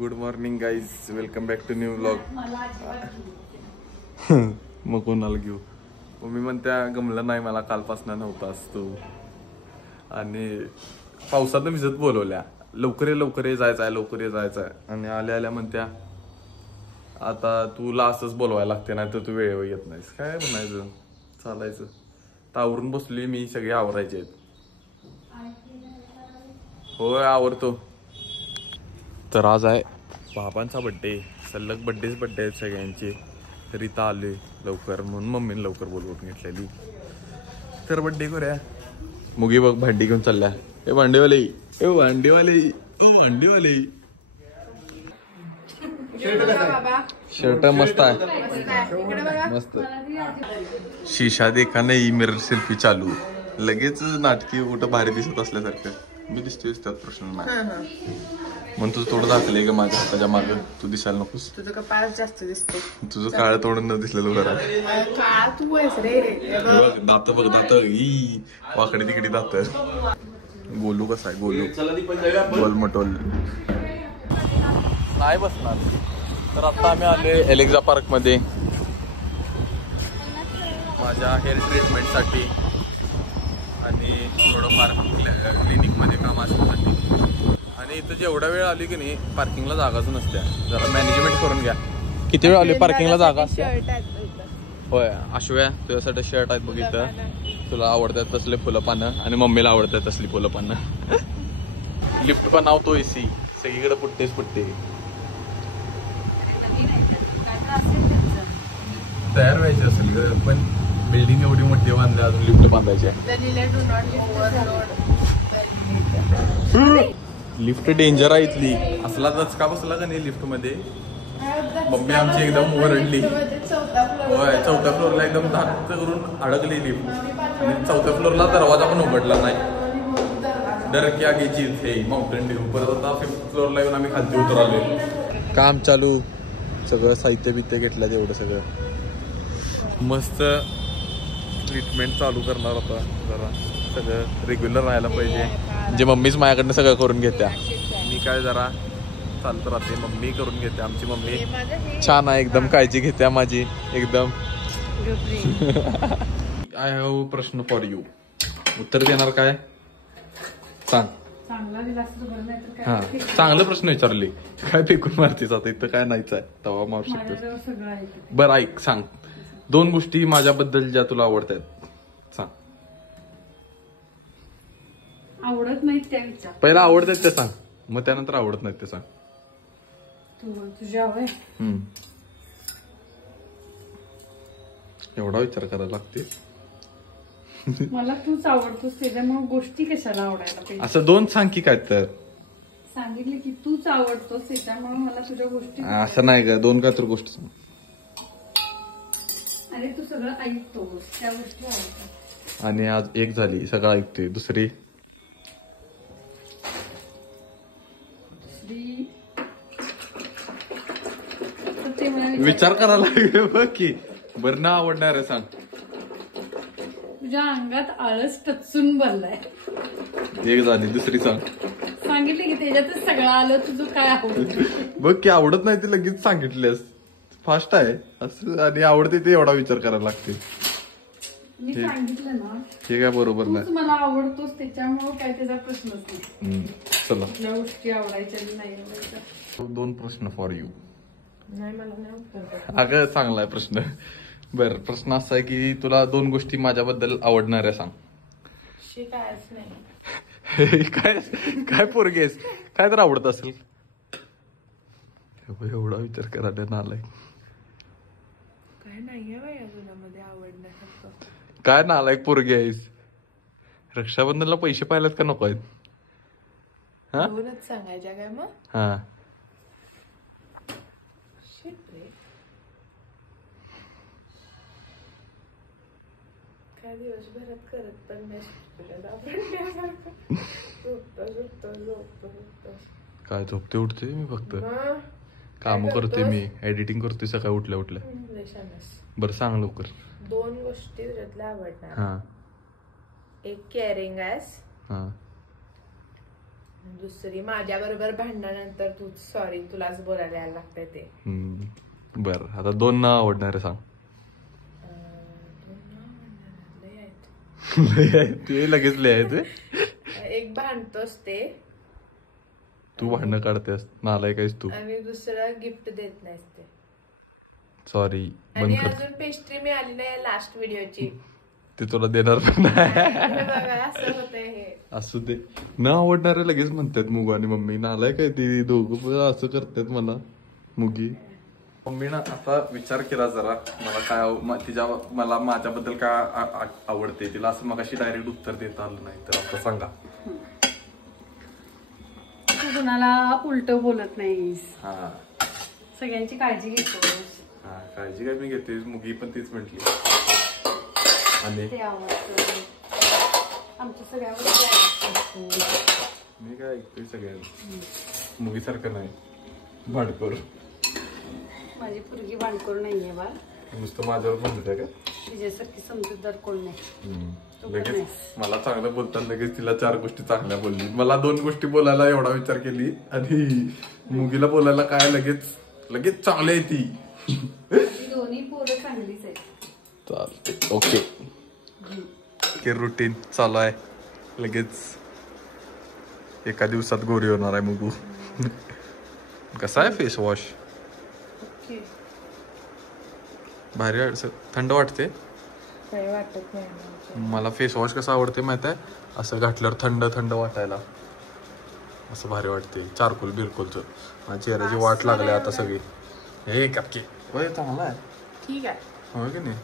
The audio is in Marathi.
Good morning guys, welcome back to new vlog. मग कोणाला घेऊ? मम्मी म्हणत्या गमलं नाही मला, कालपासून नव्हतास तू. आणि पावसात भिजत बोलवल्या, लवकर ये जायचं आहे, लवकर ये जायचं आहे. आणि आल्या आल्या म्हणत्या आता तुला असंच बोलवायला लागते, नाही तर तू वेळेवर येत नाहीस. काय म्हणायचं, चालायचं. तावरून बसली मी, सगळे आवरायचे आहेत. होय आवरतो. तर आज आहे बाबांचा बड्डे, सलग बड्डे आहेत सगळ्यांचे. रीता आले लवकर म्हणून मम्मीने लवकर बोलवून घेतलेली. तर बड्डे करूया. मुगी बघ भांडी घेऊन चालल्या. ए भांडेवाले, ए भांडेवाले, ओ भांडेवाले. शर्ट मस्त आहे, मस्त. शीशा देखा नाही, मिरर सेल्फी चालू. लगेच नाटकी कुठं भारी दिसत असल्यासारखं. मी दिसतोय त्यात प्रश्न नाही. म्हणून तुझं थोडं दाखलंय ग माझ्या हाताच्या मागं, तू दिसायला नकोस. तुझं कपाळ जास्त दिसतो. तुझं काळ तोडून न दिसलेलं बरं. तू आहेस रे. दात बघ, दात वाकडे तिकडे दात. गोलू कसा आहे, गोलू गोल मटोल नाही बसणार. तर आता आम्ही आले एलेक्झा पार्क मध्ये माझ्या हेअर ट्रीटमेंट साठी आणि थोडंफार क्लिनिक मध्ये काम असण्यासाठी. आणि इथं जेवढा वेळ आली की नाही पार्किंगला जागाच नसत्या. जरा मॅनेजमेंट करून घ्या. किती वेळ आली पार्किंगला जागा? होय आशव्या, तुझ्यासाठी शर्ट आहेत बघ इथं. तुला आवडतात तसले फुलं पानं आणि मम्मीला आवडतात तसली फुलं पानं. लिफ्ट बनवतो एसी, सगळीकडे पुट्टेच पुट्टे. तयार व्हायचे असेल ग, पण बिल्डिंग एवढी मोठी बांधली, अजून लिफ्ट बांधायची. लिफ्ट डेंजर आहे इथली. असला दचका बसला का नाही लिफ्ट मध्ये, मम्मी आमची एकदम ओरडली. होय, 4थ्या फ्लोअरला एकदम धाक करून अडकली लिफ्ट. आणि 4थ्या फ्लोअरला दरवाजा पण उघडला नाही. डर क्या की चीज हे माउंटेन ड्यू. परत आता 5th फ्लोअरला येऊन आम्ही खालती उतरलो. काम चालू, सगळं साहित्य बित्य घेतलं तेवढं सगळं. मस्त ट्रीटमेंट चालू करणार होता. जरा सगळं रेग्युलर राहायला पाहिजे. म्हणजे मम्मीच माझ्याकडनं सगळं करून घेत्या, मी काय जरा चालत राहते. मम्मी करून घेते. आमची मम्मी छान आहे, एकदम काळजी घेत्या माझी एकदम. आय हॅव प्रश्न फॉर यू. उत्तर देणार काय सांग. हा, चांगला प्रश्न विचारले. काय फेकून मारतीस आता, इथं काय नाहीच आहे तवा मारू शकतो. बरं ऐक, सांग 2 गोष्टी माझ्याबद्दल ज्या तुला आवडतात, सांग. आवडत नाहीत त्या विचार. पहिला आवडतात ते सांग, मग त्यानंतर आवडत नाहीत ते सांग. तुझ्या हवंय एवढा विचार करायला लागते. मला तूच आवडतोस, त्याच्यामुळे गोष्टी कशाला आवडायला पाहिजे. असं 2 सांग की. काय तर सांगितले की तूच आवडतोस, त्याच्यामुळे मला तुझ्या गोष्टी. असं नाही का, 2 काय तर गोष्टी सांग. अरे तू सगळं ऐकतोस, त्या गोष्टी आवडतात. आणि आज एक झाली, सगळं ऐकते. दुसरी विचार करायला लागेल बघ की. बरं ना आवडणार आहे सांग. तुझ्या अंगात आळस टचून भरलाय. एक झाली, दुसरी सांग. सांगितले की त्याच्यातच सगळं आलं. तुझं काय आवडत बघ की, आवडत नाही ते लगेच सांगितलेस. फास्ट आहे असं. आणि आवडते ते एवढा विचार करायला लागते. मी सांगितलं ना, हे काय बरोबर नाही. मला आवडतोस, त्याच्यामुळे काय त्याचा प्रश्नच नाही. चला, कुठल्या गोष्टी आवडायच्या नाही आवडायच्या. 2 प्रश्न फॉर यू. नाही, मला नाही उत्तर. अगं चांगला आहे प्रश्न. बर, प्रश्न असा आहे की तुला 2 गोष्टी माझ्याबद्दल आवडणाऱ्या सांग. कायच नाही. काय पोरगी आहेस, काय तर आवडत असेल. एवढा विचार करायला नालायक. काय नाहीये बाया तुझ्यामध्ये आवडण्यासारखं. काय नालायक पोरगी आहेस. रक्षाबंधनला पैसे पाहिलेत का नको आहेत? हा, 2च सांगायच्या काय मग? हा, काय दिवसभरात करत पण नाही. काय झोपते उठते मी, फक्त काम करतोय मी, एडिटिंग करतोय सकाळी उठल्या उठल्या. बरं सांग लवकर. 2 गोष्टी तुझ्यातल्या आवडणार. हा, एक केअरिंग आहेस दुसरी माझ्या बरोबर भांडणानंतर तू सॉरी तुलाच बोलायला यायला लागतंय ते. बर आता 2 नाव आवडणारे सांग. ते लगेच लिहायचं. एक भांडतोस ते तू भांडणं काढतेस नालाय काहीच तू. आणि दुसरं गिफ्ट देत नाहीस ते. सॉरी आणि अजून पेस्ट्री मिळाली नाही लास्ट व्हिडिओची. ते तुला देणार पण नाही. असं होतंय हे. असू दे न आवडणारे लगेच म्हणतात मुगू आणि मम्मी नालाय काय ते दोघं असं करतात मला मुगी. मम्मीनं आता विचार केला जरा मला काय मला माझ्याबद्दल काय आवडते तिला असं मगाशी डायरेक्ट उत्तर देता आलं नाही तर आता सांगा. तू कुणाला उलट बोलत नाहीस. हा सगळ्यांची काळजी घेतोस. हा काळजी काय मी घेते मुगी पण तीच म्हटली. आणि ते आवडतं आमच्या सगळ्या गोष्टी. मी काय ऐकतोय सगळ्यांना मुगी सारखं नाही भांडखोर. माझी पोरगी भांडखोर नाहीये बा. नुसतं माझ्यावर म्हणत का तिच्यासारखी समजूतदार कोण नाही. लगेच मला चांगलं बोलताना लगेच तिला 4 गोष्टी चांगल्या बोलली. मला 2 गोष्टी बोलायला एवढा विचार केली आणि मुगीला बोलायला काय लगेच चांगली आहे ती. दोन्ही पोरं चांगलीच आहेत. चालते ओके रुटीन चालू आहे. लगेच एका दिवसात गोरी होणार आहे मुगू. कसा आहे फेस वॉश. भारी थंड वाटते. काही वाटत नाही. मला फेस वॉश कसं आवडते माहित आहे असं घातल्यावर थंड थंड वाटायला असं भारी वाटते. चारकोल बिरकोलचं माझ्या चेहऱ्याची वाट लागली आता सगळी. हे कपकी चांगला आहे ठीक आहे होय की नाही.